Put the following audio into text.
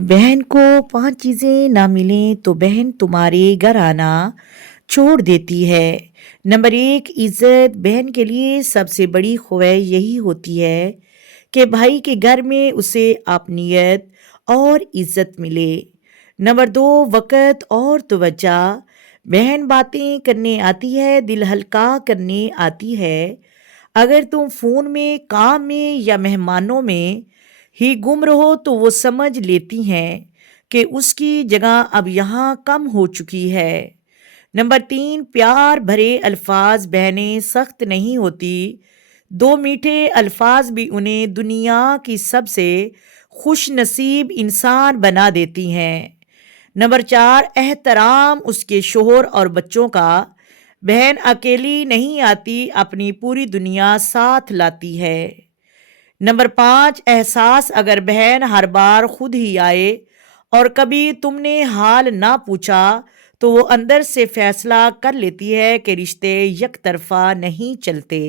बहन को 5 चीज़ें ना मिलें तो बहन तुम्हारे घर आना छोड़ देती है। नंबर 1 इज़्ज़त। बहन के लिए सबसे बड़ी ख्वाहिश यही होती है कि भाई के घर में उसे अपनियत और इज़्ज़त मिले। नंबर 2 वक़्त और तवज्जो। बहन बातें करने आती है, दिल हल्का करने आती है। अगर तुम फ़ोन में, काम में या मेहमानों में ही गुम रहो तो वो समझ लेती हैं कि उसकी जगह अब यहाँ कम हो चुकी है। नंबर 3 प्यार भरे अल्फाज। बहनें सख्त नहीं होती, 2 मीठे अल्फाज भी उन्हें दुनिया की सबसे खुश नसीब इंसान बना देती हैं। नंबर 4 एहतराम उसके शोहर और बच्चों का। बहन अकेली नहीं आती, अपनी पूरी दुनिया साथ लाती है। नंबर 5 एहसास। अगर बहन हर बार खुद ही आए और कभी तुमने हाल ना पूछा तो वो अंदर से फैसला कर लेती है कि रिश्ते एक तरफा नहीं चलते।